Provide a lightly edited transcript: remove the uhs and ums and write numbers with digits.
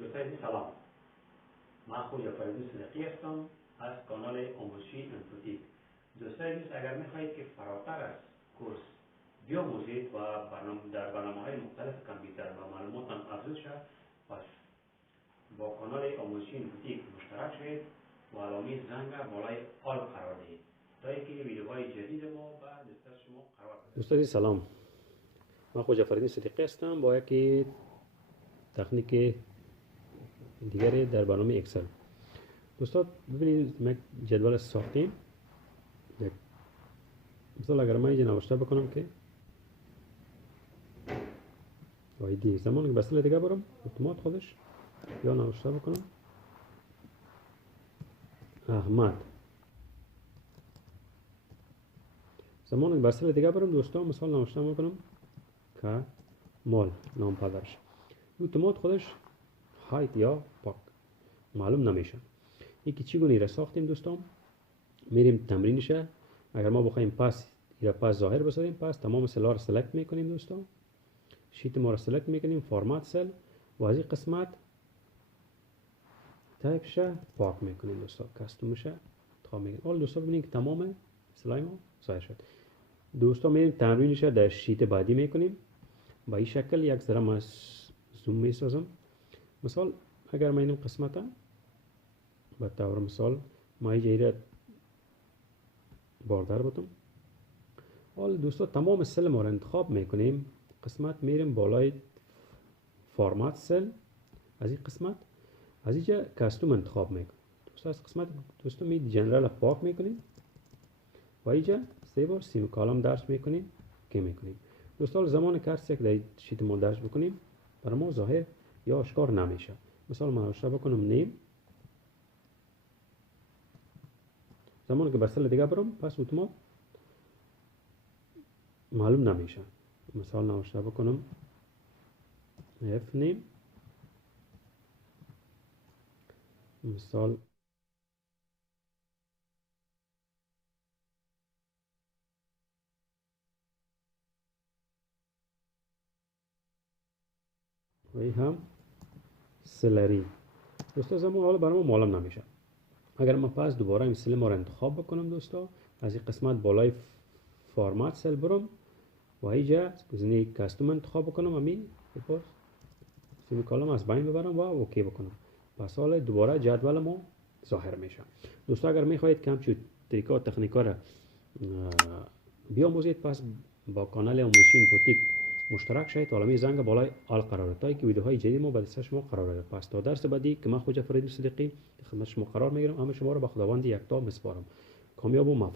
دوستان سلام، من خوجا فرید صدیقی هستم از کانال آموزشی اینفوتیک. دوستان اگر میخواهید که فراتر از کورس بیاموزید و در برنامه‌های مختلف کامپیوتر و معلوماتتان افزود شد، پس با کانال آموزشی اینفوتیک مشترک شید و علامه زنگ بالای آل قرار دهید تا اینکه ویدیوهای جدید ما به دسترس شما قرار دهد. دوستان سلام، من خوجا فرید صدیقی هستم با یکی تکنیک دیگری در برنامه اکسل. دوستان ببینید ما جدول ساختیم. مثلا اگر من اینجا نوشته بکنم که آیدی زمانی که بسیار دیگه برم اتومات خودش یا نوشته بکنم احمد، زمانی که بسیار دیگه برم دوستان مثلا نوشته بکنم که مال نام پدرش، اتومات خودش هایت یا پاک معلوم نمیشه. این که چگونه را ساختیم دوستان، میریم تمرینشه. اگر ما بخوایم پس ظاهر بسازیم، پس تمام سلا را سلکت میکنیم دوستان، شیت ما را سلکت میکنیم، فرمت سل و از این قسمت تایپشه پاک میکنیم دوستان، کاستومشه انتخاب میکنیم. حالا دوستان ببینید که تمام سلای ما ظاهر شد. دوستان میریم تمرینشه در شیت بعدی میکنیم. با این شکل یک ذره ما زوم میسازم. مثال اگر ما این قسمت به طور مثال ما اینجا باردار بودم. حالا دوستان تمام سل ما را انتخاب میکنیم، قسمت میریم بالای فرمت سل، از این قسمت از اینجا کاستوم انتخاب میکنیم دوستان. از قسمت دوستان می جنرال پاک میکنیم و اینجا سه بار سیم کالم درج میکنیم که میکنیم دوستان. زمان کارت یک در شیت ما درج بکنیم برای ما ظاهر یا آشکار نمیشه. مثلا من نوشته بکنم نیم، زمانی که بسیار دیگه برم پس اتومات معلوم نمیشه. مثلا نوشته بکنم اف نیم، مثال وی هم سلری دوستا. زمان حالا برای ما معلوم نمیشه. اگر من پس دوباره این سل ما را انتخاب بکنم دوستا، از این قسمت بالای فرمت سل برم و اینجا گزینه کاستوم انتخاب بکنم، همین پس سیم کالم از بین ببرم و اوکی بکنم، پس حالا دوباره جدول ما ظاهر میشه. دوستا اگر میخواهید که همچون تریکا و تکنیکا را بیاموزید، پس با کانال آموزشی اینفوتیک مشترک شید و علامه زنگ بالای آل قرار دهید تا اینکه ویدیوهای جدید ما به دست شما قرار بده. پس تا درس بعدی که من خوجا فرید صدیقی خدمت شما قرار میگیرم، همه شما را به خداوند یکتا میسپارم. کامیاب و موفق